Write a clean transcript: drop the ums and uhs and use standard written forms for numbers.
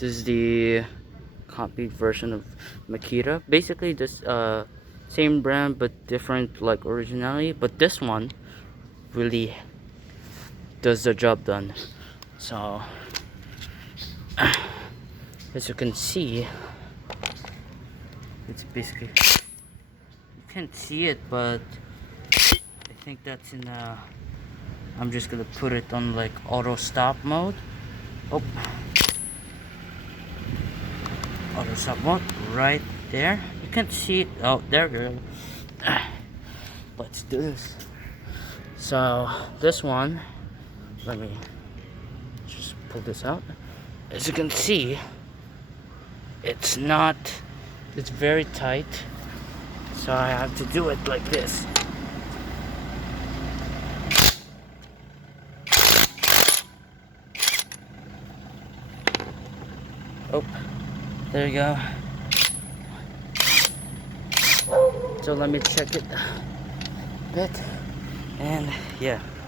This is the copied version of Makita. Basically this same brand but different like originality, but this one really does the job done. So as you can see, it's basically, you can't see it, but I think that's in I'm just gonna put it on like auto stop mode. Oh, auto stop mode right there. You can't see it. Oh, there we go. Let's do this. So this one, let me just pull this out. As you can see, it's very tight, so I have to do it like this. Oh, there you go. So let me check it a bit, and yeah,